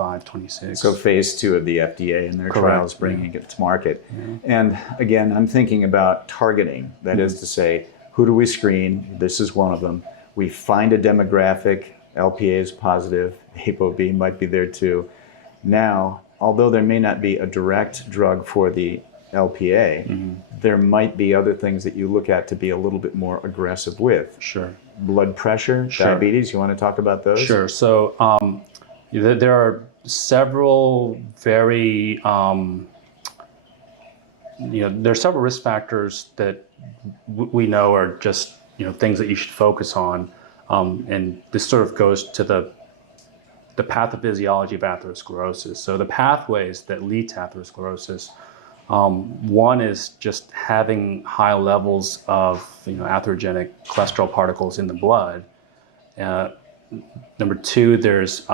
25, 26. So phase 2 of the FDA and their Correct. trials bringing it to market. And again, I'm thinking about targeting. That is to say, who do we screen? This is one of them. We find a demographic, LPA is positive, ApoB might be there too. Now, although there may not be a direct drug for the LPA, there might be other things that you look at to be a little bit more aggressive with. Sure. Blood pressure, diabetes, you want to talk about those? Sure. So there are several very, there are several risk factors that we know are just, things that you should focus on. And this sort of goes to the pathophysiology of atherosclerosis. So the pathways that lead to atherosclerosis, one is just having high levels of atherogenic cholesterol particles in the blood. Number two, there's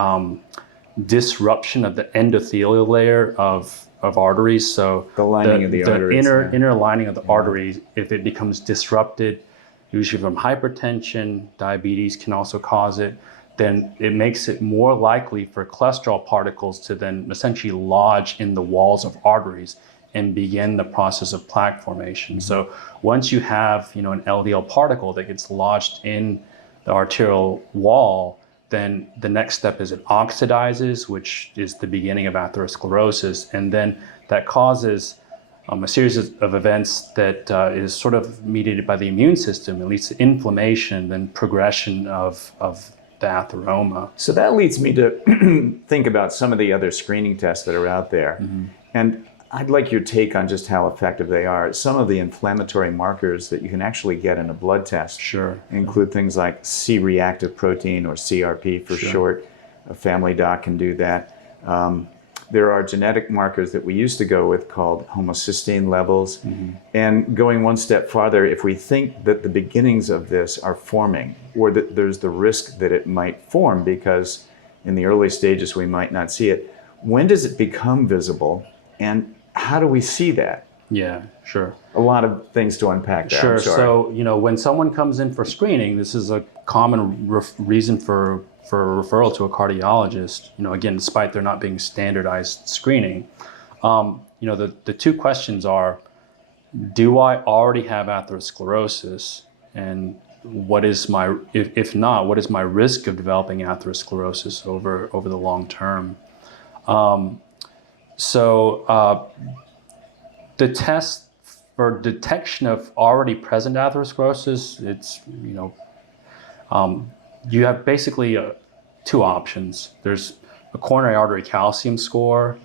disruption of the endothelial layer of arteries. So the lining of the arteries. Inner lining of the arteries, if it becomes disrupted, usually from hypertension, diabetes can also cause it, then it makes it more likely for cholesterol particles to then essentially lodge in the walls of arteries and begin the process of plaque formation. So once you have an LDL particle that gets lodged in the arterial wall, then the next step is it oxidizes, which is the beginning of atherosclerosis, and then that causes a series of events that is sort of mediated by the immune system. It leads to inflammation, then progression of the atheroma. So that leads me to think about some of the other screening tests that are out there. And I'd like your take on just how effective they are. Some of the inflammatory markers that you can actually get in a blood test include things like C-reactive protein, or CRP for short. A family doc can do that. There are genetic markers that we used to go with called homocysteine levels. And going one step farther, if we think that the beginnings of this are forming, or that there's the risk that it might form because in the early stages we might not see it, when does it become visible and how do we see that? Yeah, sure. A lot of things to unpack there. Sure. So, when someone comes in for screening, this is a common reason for a referral to a cardiologist, again, despite there not being standardized screening. The two questions are, do I already have atherosclerosis? And what is if not, what is my risk of developing atherosclerosis over the long term? The test for detection of already present atherosclerosis, it's, you have basically two options. There's a coronary artery calcium score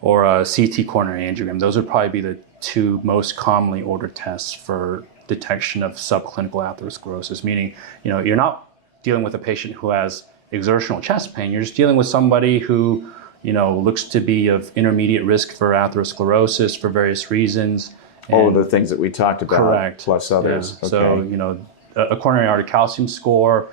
or a CT coronary angiogram. Those would probably be the two most commonly ordered tests for detection of subclinical atherosclerosis, meaning, you're not dealing with a patient who has exertional chest pain. You're just dealing with somebody who, looks to be of intermediate risk for atherosclerosis for various reasons. All of the things that we talked about, correct, plus others. Yeah. So, a coronary artery calcium score,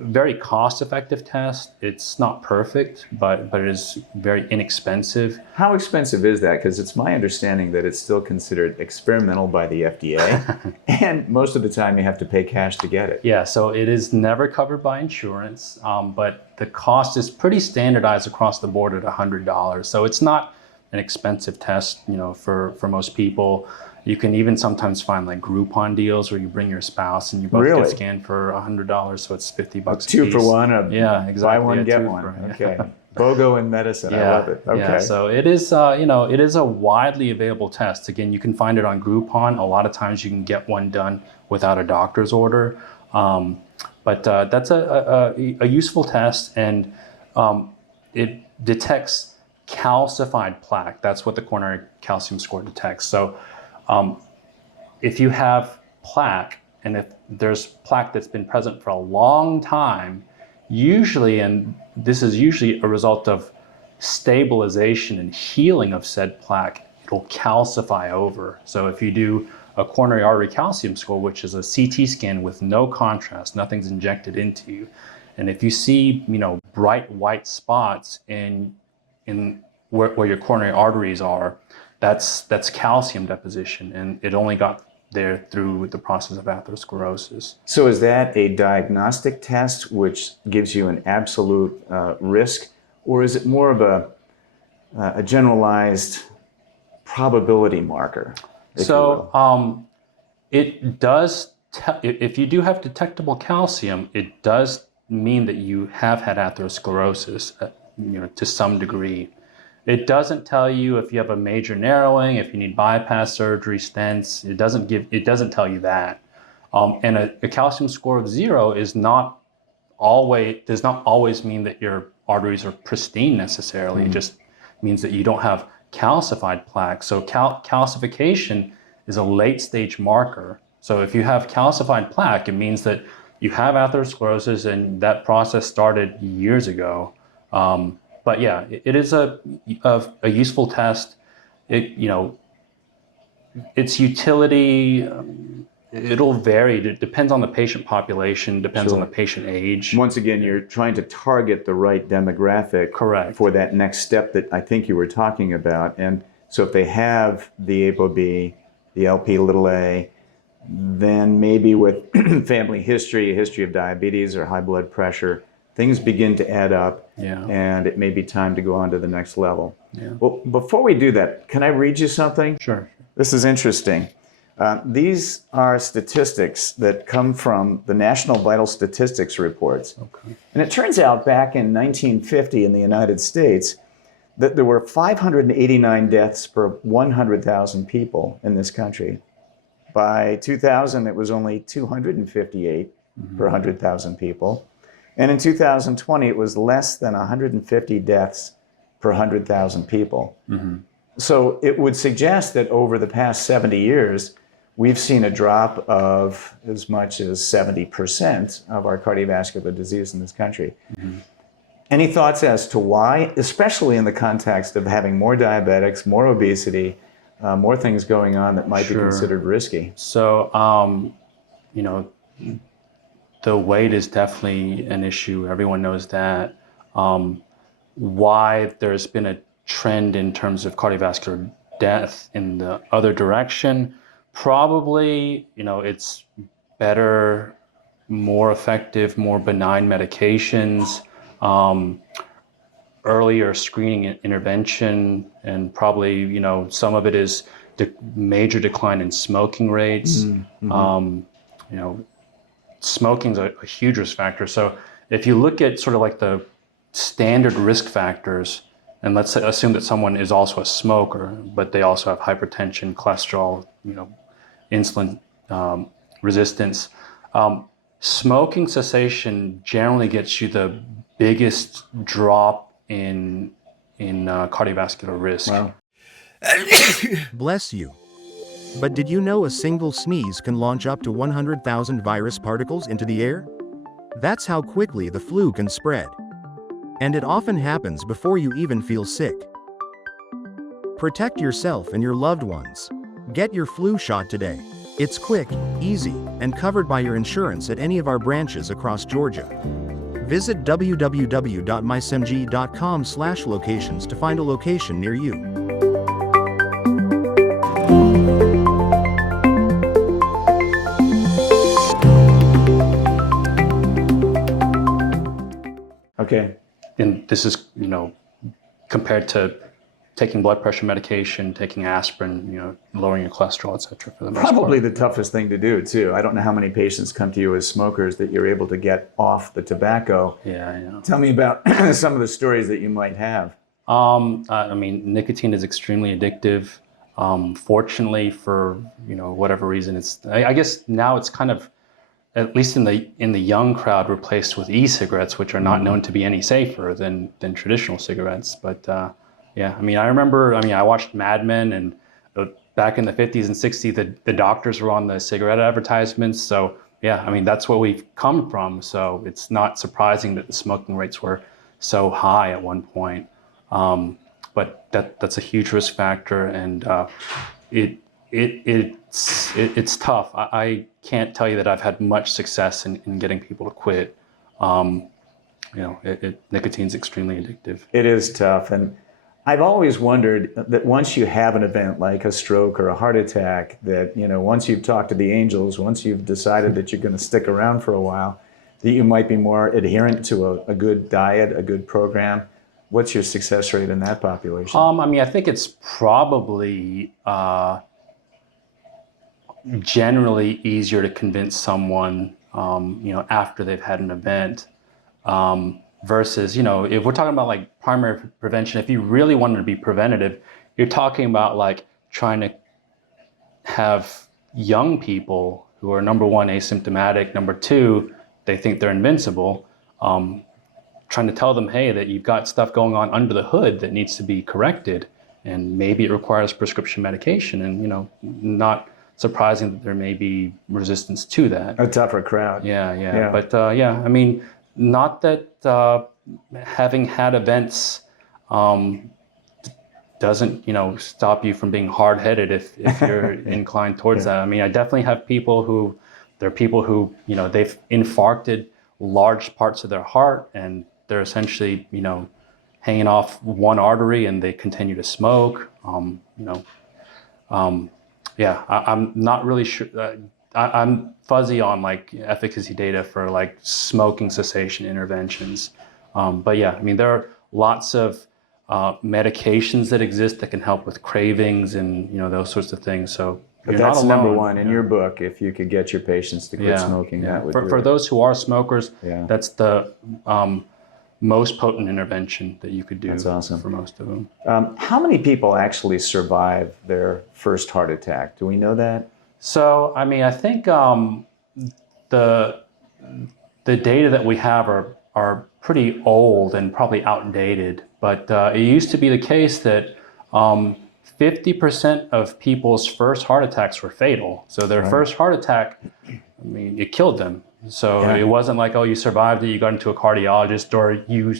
very cost-effective test. It's not perfect, but it is very inexpensive. How expensive is that? Because it's my understanding that it's still considered experimental by the FDA, and most of the time you have to pay cash to get it. Yeah, so it is never covered by insurance, but the cost is pretty standardized across the board at $100. So it's not an expensive test, for most people. You can even sometimes find like Groupon deals where you bring your spouse and you both get scanned for $100, so it's $50 a piece. 2 for one, yeah, exactly. Buy one, get one. Okay. BOGO in medicine, I love it. Okay. Yeah, so it is, it is a widely available test. Again, you can find it on Groupon. A lot of times you can get one done without a doctor's order. But that's a useful test, and it detects calcified plaque. That's what the coronary calcium score detects. So if you have plaque, and if there's plaque that's been present for a long time, usually, and this is usually a result of stabilization and healing of said plaque, it'll calcify over. So if you do a coronary artery calcium score, which is a CT scan with no contrast, nothing's injected into you, and if you see, bright white spots in where your coronary arteries are, that's calcium deposition, and it only got there through the process of atherosclerosis. So is that a diagnostic test which gives you an absolute risk, or is it more of a generalized probability marker? So it does, if you do have detectable calcium, it does mean that you have had atherosclerosis, to some degree. It doesn't tell you if you have a major narrowing, if you need bypass surgery, stents. It doesn't tell you that. And a calcium score of 0 does not always mean that your arteries are pristine necessarily. It just means that you don't have calcified plaque. So calcification is a late stage marker. So if you have calcified plaque, it means that you have atherosclerosis and that process started years ago. But yeah, it is a useful test. Its utility, it'll vary. It depends on the patient population, depends on the patient age. Once again, you're trying to target the right demographic. Correct. For that next step that I think you were talking about. And so if they have the ApoB, the Lp(a), then maybe with family history, a history of diabetes or high blood pressure, things begin to add up, and it may be time to go on to the next level. Yeah. Well, before we do that, can I read you something? Sure. This is interesting. These are statistics that come from the National Vital Statistics reports. Okay. And it turns out back in 1950 in the United States that there were 589 deaths per 100,000 people in this country. By 2000, it was only 258 per 100,000 people. And in 2020, it was less than 150 deaths per 100,000 people. So it would suggest that over the past 70 years, we've seen a drop of as much as 70% of our cardiovascular disease in this country. Any thoughts as to why, especially in the context of having more diabetics, more obesity, more things going on that might be considered risky? So, the weight is definitely an issue. Everyone knows that. Why there's been a trend in terms of cardiovascular death in the other direction, probably, it's better, more effective, more benign medications, earlier screening and intervention, and probably, some of it is major decline in smoking rates. Smoking's a huge risk factor. So if you look at sort of like the standard risk factors, and let's assume that someone is also a smoker, but they also have hypertension, cholesterol, insulin resistance. Smoking cessation generally gets you the biggest drop in cardiovascular risk. Wow. Bless you. But did you know a single sneeze can launch up to 100,000 virus particles into the air? That's how quickly the flu can spread. And it often happens before you even feel sick. Protect yourself and your loved ones. Get your flu shot today. It's quick, easy, and covered by your insurance at any of our branches across Georgia. Visit www.mysemg.com/locations to find a location near you. Okay. And this is, compared to taking blood pressure medication, taking aspirin, lowering your cholesterol, et cetera, for the most part. Probably the toughest thing to do, too. I don't know how many patients come to you as smokers that you're able to get off the tobacco. Yeah. Tell me about some of the stories that you might have. Nicotine is extremely addictive. Fortunately, for whatever reason, I guess now it's kind of, at least in the young crowd, replaced with e-cigarettes, which are not known to be any safer than traditional cigarettes. But I remember, I watched Mad Men, and back in the 50s and 60s, the doctors were on the cigarette advertisements. So that's where we've come from. So it's not surprising that the smoking rates were so high at one point. But that's a huge risk factor, and it's tough. I can't tell you that I've had much success in getting people to quit. Nicotine's extremely addictive. It is tough, and I've always wondered that once you have an event like a stroke or a heart attack, that once you've talked to the angels, once you've decided that you're going to stick around for a while, that you might be more adherent to a good diet, a good program. What's your success rate in that population? I mean, I think it's probably generally easier to convince someone, after they've had an event, versus, if we're talking about like primary prevention, if you really wanted to be preventative, you're talking about like trying to have young people who are, number one, asymptomatic, number two, they think they're invincible, trying to tell them, hey, that you've got stuff going on under the hood that needs to be corrected, and maybe it requires prescription medication, and not surprising that there may be resistance to that. A tougher crowd. Yeah. But I mean, not that having had events doesn't stop you from being hard-headed if you're inclined towards that. I mean, I definitely have people who they've infarcted large parts of their heart, and they're essentially hanging off one artery, and they continue to smoke. I'm not really sure. I'm fuzzy on like efficacy data for like smoking cessation interventions. But yeah, I mean, there are lots of medications that exist that can help with cravings and those sorts of things. So but that's number one in your book. If you could get your patients to quit smoking, that would for those who are smokers, that's the most potent intervention that you could do. That's awesome. For most of them. How many people actually survive their first heart attack? Do we know that? So, I mean, I think the data that we have are pretty old and probably outdated. But it used to be the case that 50% of people's first heart attacks were fatal. So their first heart attack, I mean, it killed them. So it wasn't like, oh, you survived it, you got into a cardiologist, or you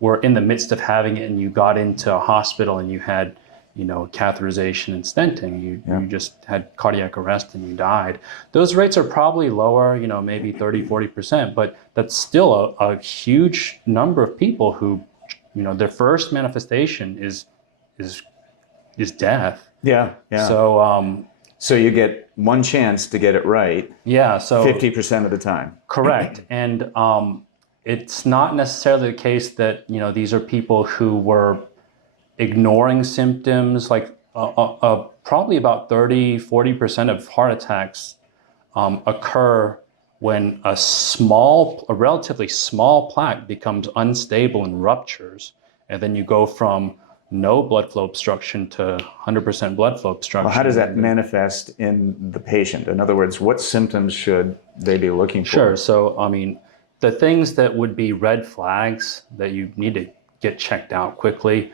were in the midst of having it and you got into a hospital and you had, catheterization and stenting. You just had cardiac arrest and you died. Those rates are probably lower, maybe 30, 40%, but that's still a huge number of people who, their first manifestation is death. Yeah. So you get one chance to get it right. Yeah. So 50% of the time. Correct. And it's not necessarily the case that these are people who were ignoring symptoms. Like probably about 30-40% of heart attacks occur when a relatively small plaque becomes unstable and ruptures, and then you go from no blood flow obstruction to 100% blood flow obstruction. Well, how does that manifest in the patient? In other words, what symptoms should they be looking for? Sure. So, I mean, the things that would be red flags that you need to get checked out quickly: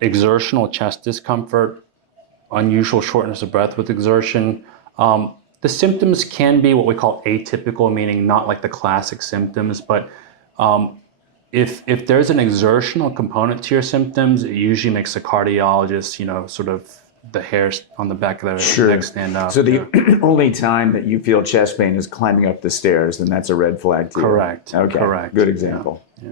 exertional chest discomfort, unusual shortness of breath with exertion. The symptoms can be what we call atypical, meaning not like the classic symptoms, but if there's an exertional component to your symptoms, it usually makes a cardiologist, sort of the hairs on the back of their neck stand up. So the only time that you feel chest pain is climbing up the stairs, then that's a red flag to you. Correct. Okay. Correct. Good example. Yeah.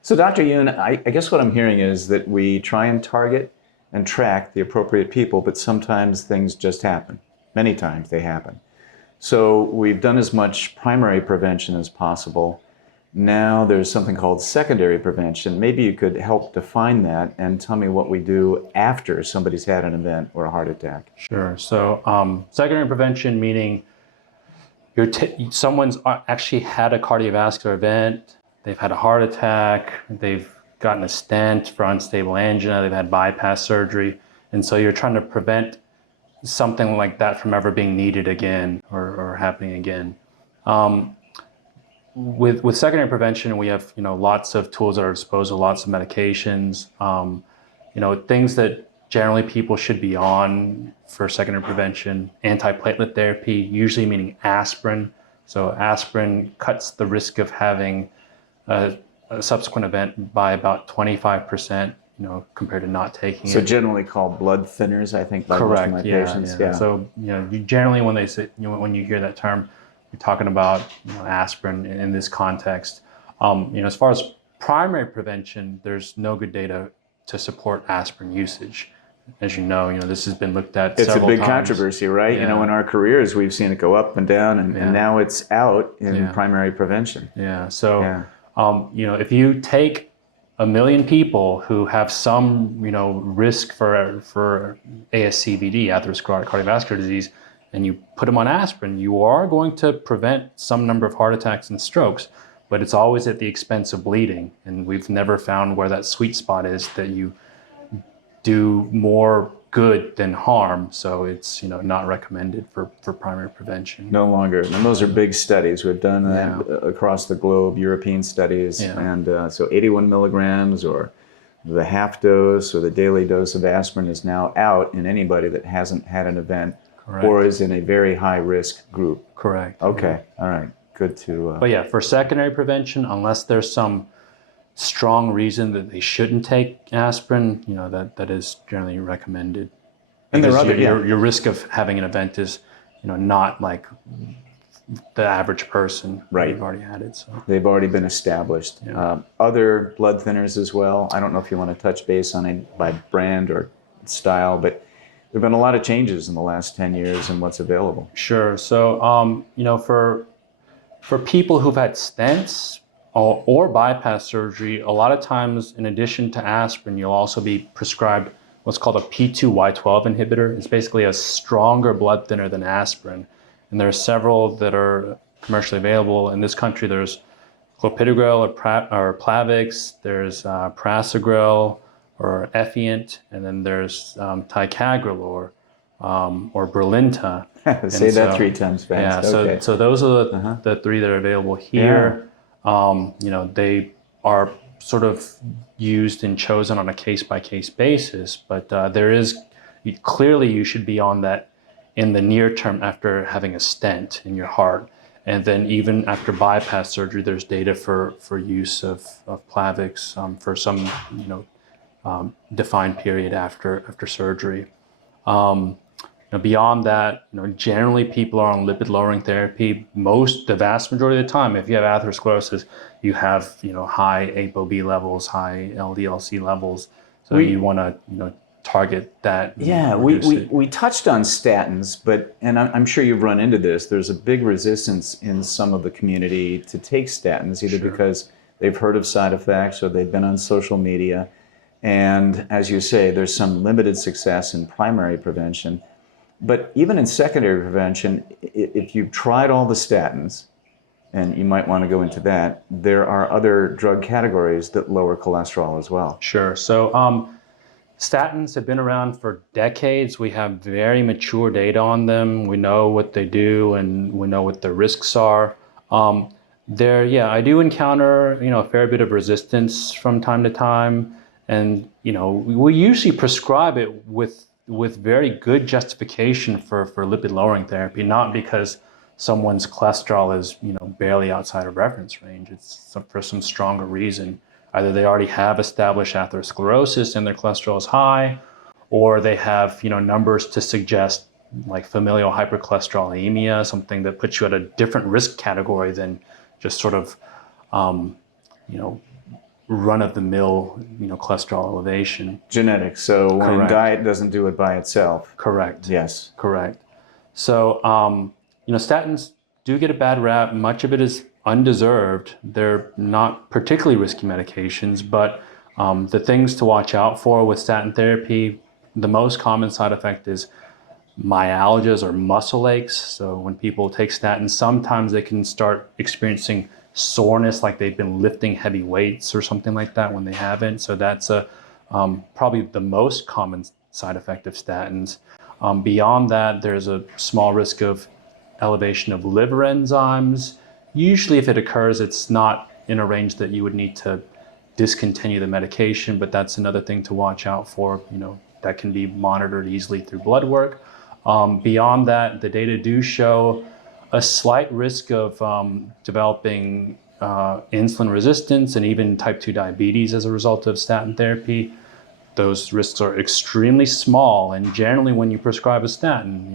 So Dr. Yoon, I guess what I'm hearing is that we try and target and track the appropriate people, but sometimes things just happen. Many times they happen. So we've done as much primary prevention as possible. Now there's something called secondary prevention. Maybe you could help define that and tell me what we do after somebody's had an event or a heart attack. Sure. So secondary prevention, meaning someone's actually had a cardiovascular event, they've had a heart attack, they've gotten a stent for unstable angina, they've had bypass surgery, and so you're trying to prevent something like that from ever being needed again or happening again. With secondary prevention, we have lots of tools at our disposal, lots of medications, things that generally people should be on for secondary prevention. Antiplatelet therapy, usually meaning aspirin. So aspirin cuts the risk of having a subsequent event by about 25%, compared to not taking it. So generally called blood thinners, I think, by most of my patients. Yeah. So generally when they say when you hear that term, you're talking about aspirin in this context. As far as primary prevention, there's no good data to support aspirin usage. As you know, this has been looked at several times. It's a big controversy, right? Yeah. In our careers, we've seen it go up and down, and now it's out in primary prevention. Yeah. So, if you take 1 million people who have some, risk for ASCVD, atherosclerotic cardiovascular disease, and you put them on aspirin, you are going to prevent some number of heart attacks and strokes, but it's always at the expense of bleeding. And we've never found where that sweet spot is that you do more good than harm. So it's, not recommended for primary prevention. No longer. And those are big studies. We've done that across the globe, European studies. Yeah. And so 81 milligrams or the half dose or the daily dose of aspirin is now out in anybody that hasn't had an event. Correct. Or is in a very high risk group. Correct. Okay. Yeah. All right. Good to. But yeah, for secondary prevention, unless there's some strong reason that they shouldn't take aspirin, that is generally recommended. And your risk of having an event is, not like the average person. Right. They've already had it. So they've already been established. Yeah. Other blood thinners as well. I don't know if you want to touch base on it by brand or style, but there have been a lot of changes in the last 10 years in what's available. Sure. So, for people who've had stents or bypass surgery, a lot of times, in addition to aspirin, you'll also be prescribed what's called a P2Y12 inhibitor. It's basically a stronger blood thinner than aspirin. And there are several that are commercially available. In this country, there's clopidogrel or Plavix, there's prasugrel, or Effient, and then there's ticagrelor or Brilinta. Say that 3 times fast. Yeah, okay. so those are the 3 that are available here. Yeah. They are sort of used and chosen on a case-by-case basis, but clearly you should be on that in the near term after having a stent in your heart. And then even after bypass surgery, there's data for use of Plavix for some, defined period after surgery. Beyond that, generally people are on lipid-lowering therapy. The vast majority of the time, if you have atherosclerosis, you have high ApoB levels, high LDL-C levels. So you want to target that. Yeah, we touched on statins, and I'm sure you've run into this. There's a big resistance in some of the community to take statins, either because they've heard of side effects or they've been on social media. And as you say, there's some limited success in primary prevention. But even in secondary prevention, if you've tried all the statins, and you might want to go into that, there are other drug categories that lower cholesterol as well. Sure. So statins have been around for decades. We have very mature data on them. We know what they do and we know what the risks are. I do encounter, a fair bit of resistance from time to time. And, we usually prescribe it with very good justification for lipid-lowering therapy, not because someone's cholesterol is, barely outside of reference range. It's for some stronger reason. Either they already have established atherosclerosis and their cholesterol is high, or they have, numbers to suggest like familial hypercholesterolemia, something that puts you at a different risk category than just sort of, run-of-the-mill, cholesterol elevation. Genetics. So when diet doesn't do it by itself. Correct. Yes. Correct. So, statins do get a bad rap. Much of it is undeserved. They're not particularly risky medications, but the things to watch out for with statin therapy, the most common side effect is myalgias or muscle aches. So when people take statins, sometimes they can start experiencing soreness, like they've been lifting heavy weights or something like that when they haven't. So that's probably the most common side effect of statins. Beyond that, there's a small risk of elevation of liver enzymes. Usually if it occurs, it's not in a range that you would need to discontinue the medication, but that's another thing to watch out for, that can be monitored easily through blood work. Beyond that, the data do show a slight risk of developing insulin resistance and even type 2 diabetes as a result of statin therapy. Those risks are extremely small, and generally when you prescribe a statin,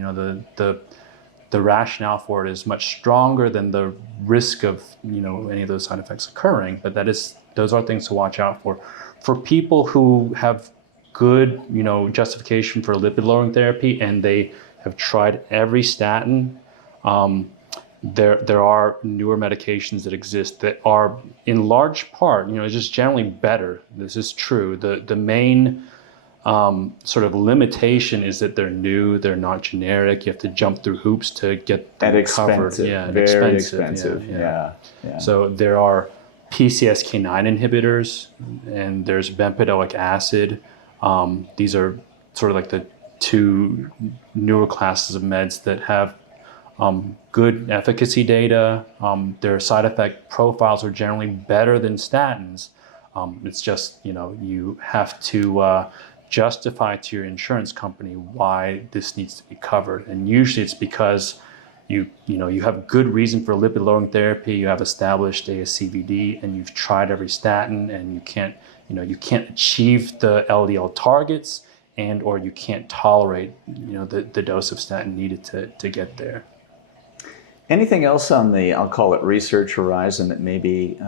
the rationale for it is much stronger than the risk of any of those side effects occurring. But those are things to watch out for. For people who have good justification for lipid lowering therapy and they have tried every statin, there are newer medications that exist that are in large part, just generally better. This is true. The main sort of limitation is that they're new, they're not generic. You have to jump through hoops to get them covered. Yeah, very expensive. Yeah. So there are PCSK9 inhibitors, and there's bempedoic acid. These are sort of like the two newer classes of meds that have good efficacy data. Their side effect profiles are generally better than statins. It's just, you have to justify to your insurance company why this needs to be covered. And usually it's because you have good reason for lipid lowering therapy, you have established ASCVD, and you've tried every statin, and you can't achieve the LDL targets, and or you can't tolerate the dose of statin needed to get there. Anything else on the, I'll call it research horizon, that may be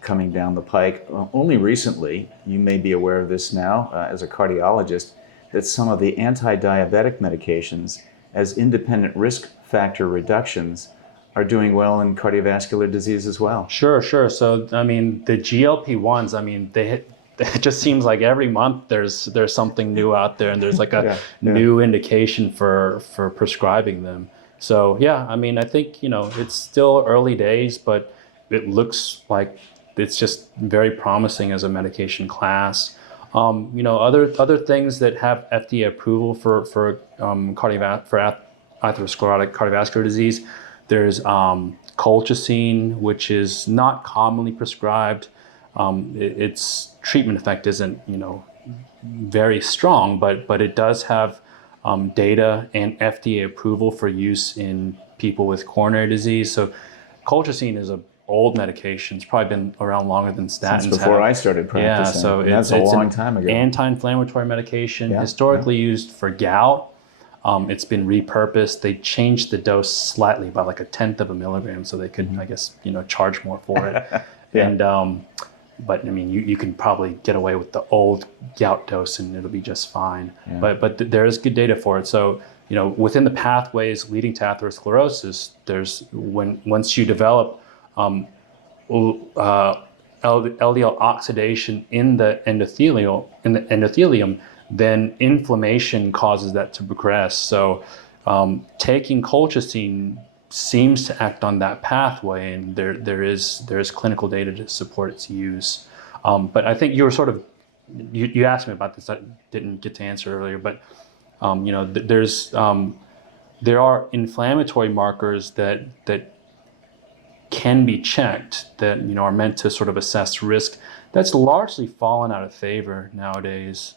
coming down the pike? Only recently, you may be aware of this now as a cardiologist, that some of the anti-diabetic medications as independent risk factor reductions are doing well in cardiovascular disease as well. Sure. So, the GLP-1s, it just seems like every month there's something new out there, and there's like a new indication for prescribing them. So yeah, I think it's still early days, but it looks like it's just very promising as a medication class. Other things that have FDA approval for atherosclerotic cardiovascular disease. There's colchicine, which is not commonly prescribed. Its treatment effect isn't very strong, but it does have data and FDA approval for use in people with coronary disease. So colchicine is an old medication. It's probably been around longer than statins. Since before I started practicing. Yeah, so that's a long time ago. Anti-inflammatory medication, historically used for gout. It's been repurposed. They changed the dose slightly by like 1/10 of a milligram, so they could, I guess, charge more for it. But you can probably get away with the old gout dose, and it'll be just fine. Yeah. But there is good data for it. So within the pathways leading to atherosclerosis, once you develop LDL oxidation in the endothelium, then inflammation causes that to progress. So taking colchicine seems to act on that pathway, and there is clinical data to support its use. But I think you were you asked me about this. I didn't get to answer earlier, but there are inflammatory markers that can be checked that are meant to sort of assess risk. That's largely fallen out of favor nowadays.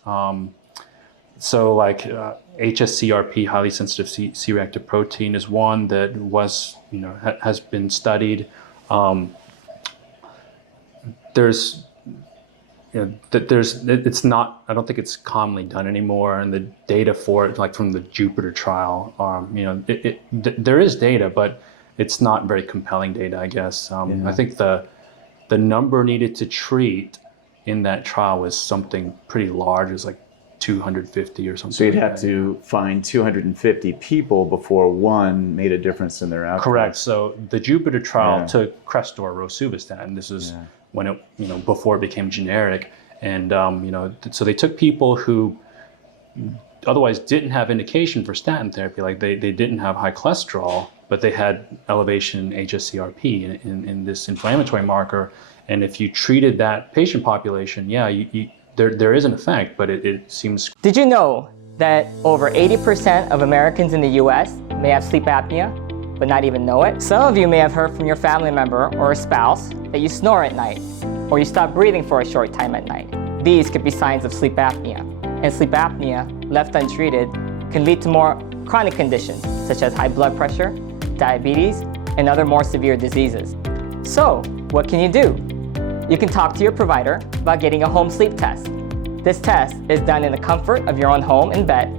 So like HSCRP, highly sensitive C-reactive protein, is one that has been studied. It's not, I don't think it's commonly done anymore, and the data for it, like from the Jupiter trial, there is data, but it's not very compelling data, I guess. I think the number needed to treat in that trial was something pretty large. It was like 250 or something. So you'd have to find 250 people before one made a difference in their outcome. Correct. So the Jupiter trial took Crestor, rosuvastatin. This is when it, before it became generic. And, so they took people who otherwise didn't have indication for statin therapy. Like they didn't have high cholesterol, but they had elevation in HSCRP in this inflammatory marker. And if you treated that patient population, there is an effect, but it seems... Did you know that over 80% of Americans in the US may have sleep apnea, but not even know it? Some of you may have heard from your family member or a spouse that you snore at night, or you stop breathing for a short time at night. These could be signs of sleep apnea. And sleep apnea, left untreated, can lead to more chronic conditions, such as high blood pressure, diabetes, and other more severe diseases. So, what can you do? You can talk to your provider about getting a home sleep test. This test is done in the comfort of your own home and bed.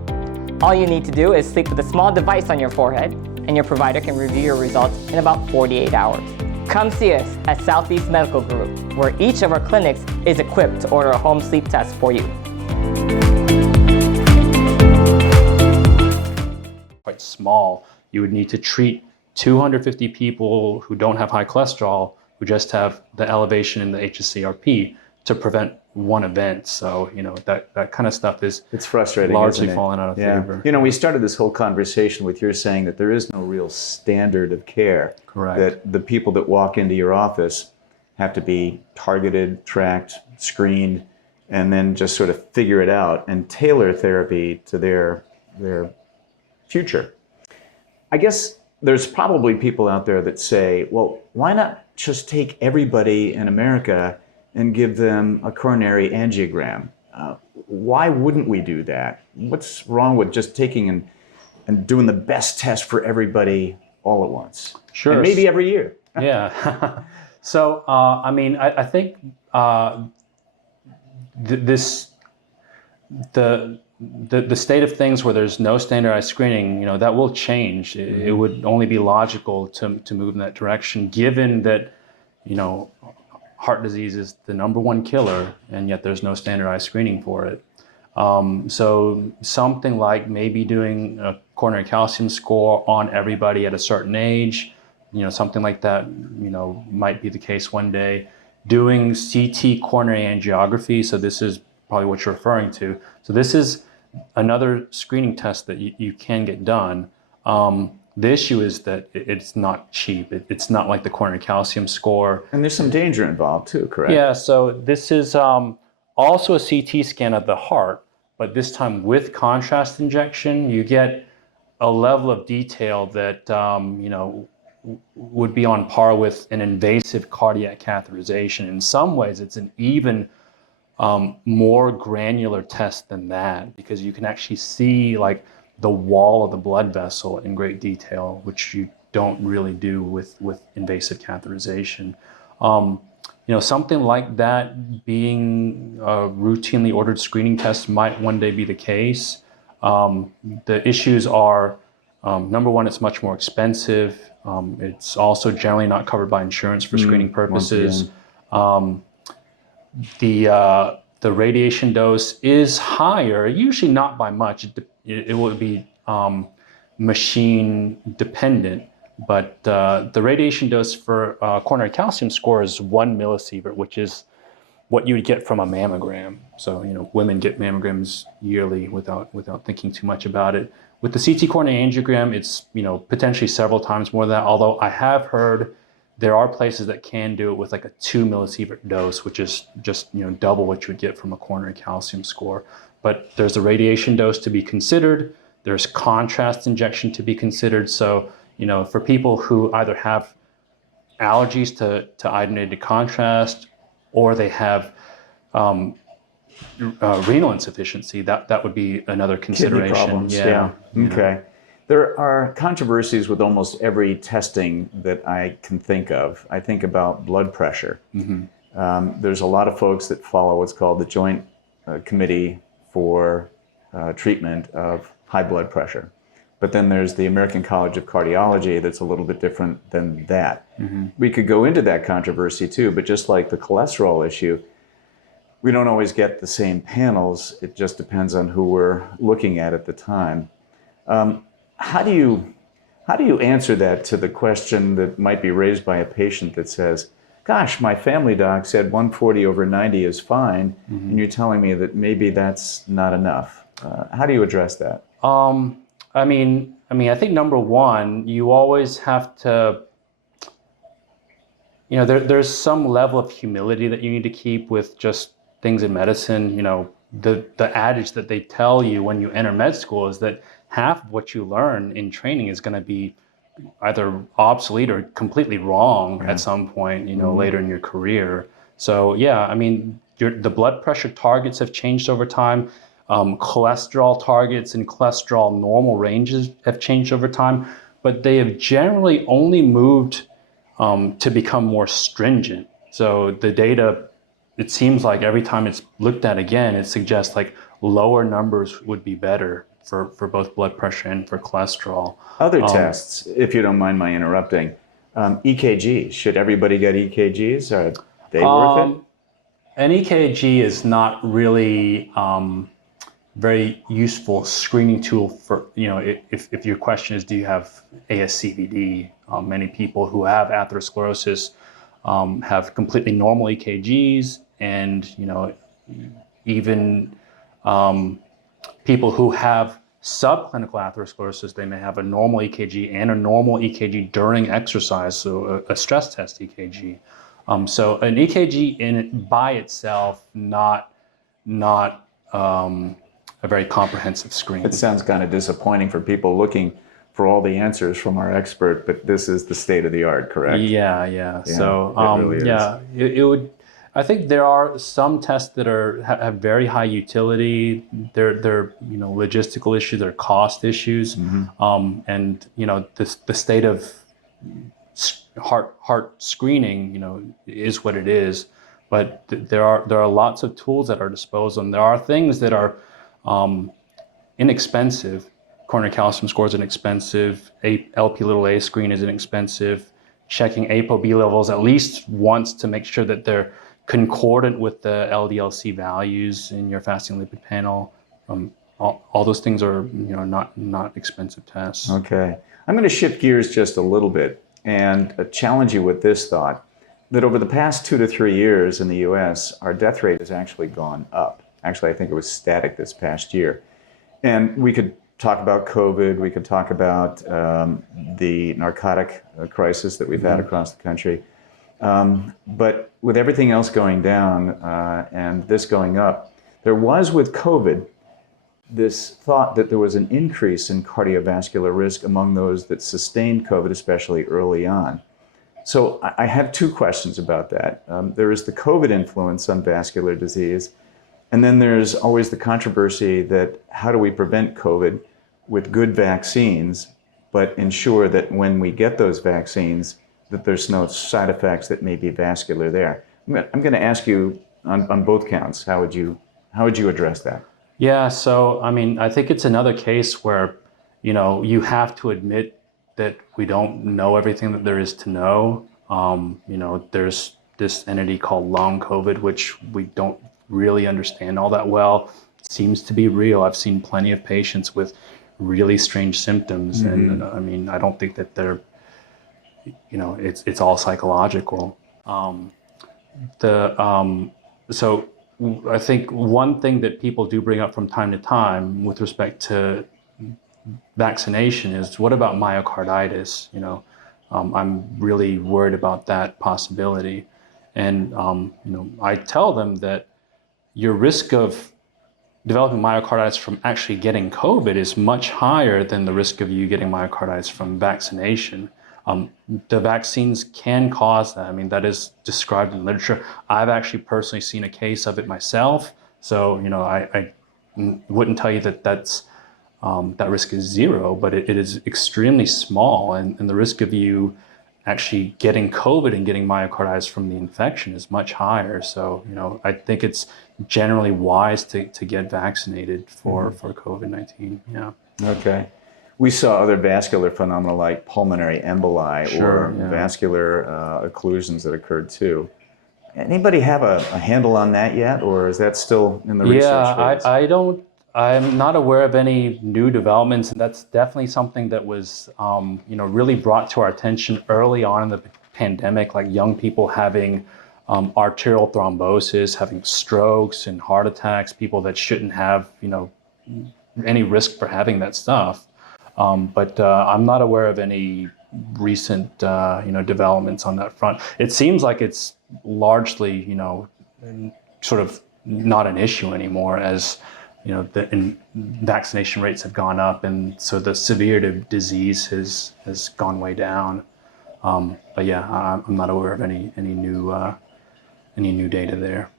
All you need to do is sleep with a small device on your forehead, and your provider can review your results in about 48 hours. Come see us at Southeast Medical Group, where each of our clinics is equipped to order a home sleep test for you. Quite small, you would need to treat 250 people who don't have high cholesterol, who just have the elevation in the HSCRP to prevent one event. So, that kind of stuff is it's frustrating, largely isn't it? falling out of favor. We started this whole conversation with your saying that there is no real standard of care. Correct. That the people that walk into your office have to be targeted, tracked, screened, and then just sort of figure it out and tailor therapy to their future. I guess there's probably people out there that say, well, why not just take everybody in America and give them a coronary angiogram? Why wouldn't we do that? What's wrong with just taking and doing the best test for everybody all at once? Sure. And maybe every year. Yeah. So, I think the state of things where there's no standardized screening, that will change. It would only be logical to move in that direction, given that, heart disease is the #1 killer, and yet there's no standardized screening for it. So something like maybe doing a coronary calcium score on everybody at a certain age, something like that, might be the case one day. Doing CT coronary angiography, so this is probably what you're referring to. So this is another screening test that you can get done. The issue is that it's not cheap. It's not like the coronary calcium score. And there's some danger involved too, correct? Yeah, so this is also a CT scan of the heart, but this time with contrast injection, you get a level of detail that, would be on par with an invasive cardiac catheterization. In some ways, it's an even more granular test than that, because you can actually see like the wall of the blood vessel in great detail, which you don't really do with invasive catheterization. Something like that being a routinely ordered screening test might one day be the case. The issues are, #1, it's much more expensive. It's also generally not covered by insurance for screening purposes. The radiation dose is higher, usually not by much. It would be machine dependent, but the radiation dose for coronary calcium score is 1 millisievert, which is what you would get from a mammogram. So, women get mammograms yearly without thinking too much about it. With the CT coronary angiogram, it's, potentially several times more than that, although I have heard there are places that can do it with like a 2 millisievert dose, which is just, double what you would get from a coronary calcium score. But there's a radiation dose to be considered. There's contrast injection to be considered. So, for people who either have allergies to iodinated contrast, or they have renal insufficiency, that would be another consideration. Kidney problems, yeah. Okay. There are controversies with almost every testing that I can think of. I think about blood pressure. There's a lot of folks that follow what's called the Joint Committee for Treatment of High Blood Pressure. But then there's the American College of Cardiology that's a little bit different than that. We could go into that controversy too, but just like the cholesterol issue, we don't always get the same panels. It just depends on who we're looking at the time. How do you answer that to the question that might be raised by a patient that says, gosh, my family doc said 140/90 is fine, and you're telling me that maybe that's not enough? How do you address that? I think #1, you always have to, there's some level of humility that you need to keep with just things in medicine. The adage that they tell you when you enter med school is that half of what you learn in training is going to be either obsolete or completely wrong at some point, later in your career. So yeah, the blood pressure targets have changed over time. Cholesterol targets and cholesterol normal ranges have changed over time, but they have generally only moved to become more stringent. So the data, it seems like every time it's looked at again, it suggests like lower numbers would be better for both blood pressure and for cholesterol. Other tests, if you don't mind my interrupting, EKGs. Should everybody get EKGs? Are they worth it? An EKG is not really very useful screening tool for, if your question is, do you have ASCVD? Many people who have atherosclerosis have completely normal EKGs, and even people who have subclinical atherosclerosis, they may have a normal EKG and a normal EKG during exercise, so a stress test EKG. So an EKG by itself, not a very comprehensive screen. It sounds kind of disappointing for people looking for all the answers from our expert, but this is the state of the art, correct? Yeah. So it really is. it would. I think there are some tests that have very high utility. They're logistical issues, they're cost issues, and the state of heart screening is what it is. But there are lots of tools at our disposal, and there are things that are inexpensive. Coronary calcium score is inexpensive. LP(a) screen is inexpensive. Checking ApoB levels at least once to make sure that they're concordant with the LDL-C values in your fasting lipid panel. All those things are not expensive tests. Okay. I'm going to shift gears just a little bit and challenge you with this thought, that over the past 2 to 3 years in the US, our death rate has actually gone up. Actually, I think it was static this past year. And we could talk about COVID, we could talk about the narcotic crisis that we've had across the country. But with everything else going down and this going up, there was with COVID this thought that there was an increase in cardiovascular risk among those that sustained COVID, especially early on. So I have 2 questions about that. There is the COVID influence on vascular disease, and then there's always the controversy that how do we prevent COVID with good vaccines, but ensure that when we get those vaccines, that there's no side effects that may be vascular there. I'm going to ask you on both counts, how would you address that? Yeah, so I think it's another case where you have to admit that we don't know everything that there is to know. There's this entity called long COVID, which we don't really understand all that well. It seems to be real. I've seen plenty of patients with really strange symptoms, and I don't think that they're, it's all psychological. So I think one thing that people do bring up from time to time with respect to vaccination is, what about myocarditis? I'm really worried about that possibility. And, I tell them that your risk of developing myocarditis from actually getting COVID is much higher than the risk of you getting myocarditis from vaccination. The vaccines can cause that. That is described in literature. I've actually personally seen a case of it myself. So, I wouldn't tell you that that risk is zero, but it is extremely small. And the risk of you actually getting COVID and getting myocarditis from the infection is much higher. So, I think it's generally wise to get vaccinated for COVID-19. Yeah. Okay. We saw other vascular phenomena like pulmonary emboli or vascular occlusions that occurred too. Anybody have a handle on that yet, or is that still in the research phase? I'm not aware of any new developments, and that's definitely something that was, really brought to our attention early on in the pandemic, like young people having arterial thrombosis, having strokes and heart attacks, people that shouldn't have, any risk for having that stuff. But I'm not aware of any recent, developments on that front. It seems like it's largely, sort of not an issue anymore, as the vaccination rates have gone up, and so the severity of disease has gone way down. But yeah, I'm not aware of any new data there.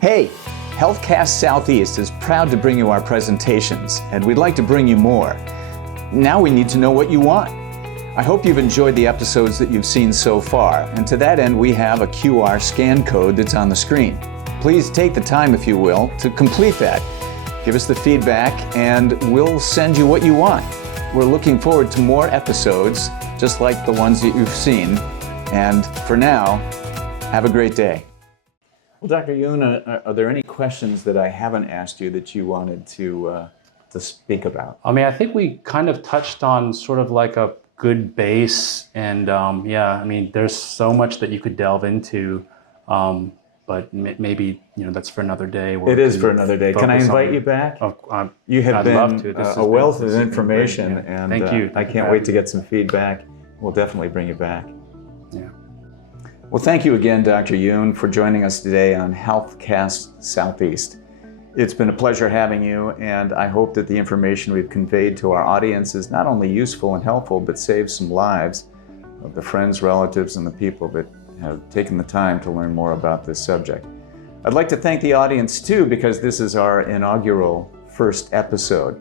Hey, HealthCast Southeast is proud to bring you our presentations, and we'd like to bring you more. Now we need to know what you want. I hope you've enjoyed the episodes that you've seen so far, and to that end we have a QR scan code that's on the screen. Please take the time, if you will, to complete that. Give us the feedback and we'll send you what you want. We're looking forward to more episodes just like the ones that you've seen. And for now, have a great day. Well, Dr. Yoon, are there any questions that I haven't asked you that you wanted to speak about? I think we kind of touched on sort of like a good base, and yeah, I mean, there's so much that you could delve into, but maybe that's for another day. It is for another day. Can I invite you back? You have I'd love been to. a wealth of this has been information, great, yeah. and Thank you. I can't wait to get some feedback. We'll definitely bring you back. Yeah. Well, thank you again, Dr. Yoon, for joining us today on HealthCast Southeast. It's been a pleasure having you, and I hope that the information we've conveyed to our audience is not only useful and helpful, but saves some lives of the friends, relatives, and the people that have taken the time to learn more about this subject. I'd like to thank the audience too, because this is our inaugural first episode.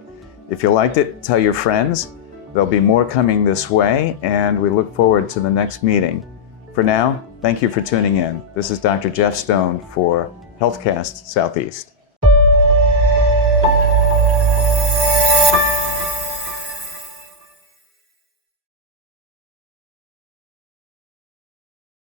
If you liked it, tell your friends. There'll be more coming this way, and we look forward to the next meeting. For now, thank you for tuning in. This is Dr. Jeff Stone for HealthCast Southeast.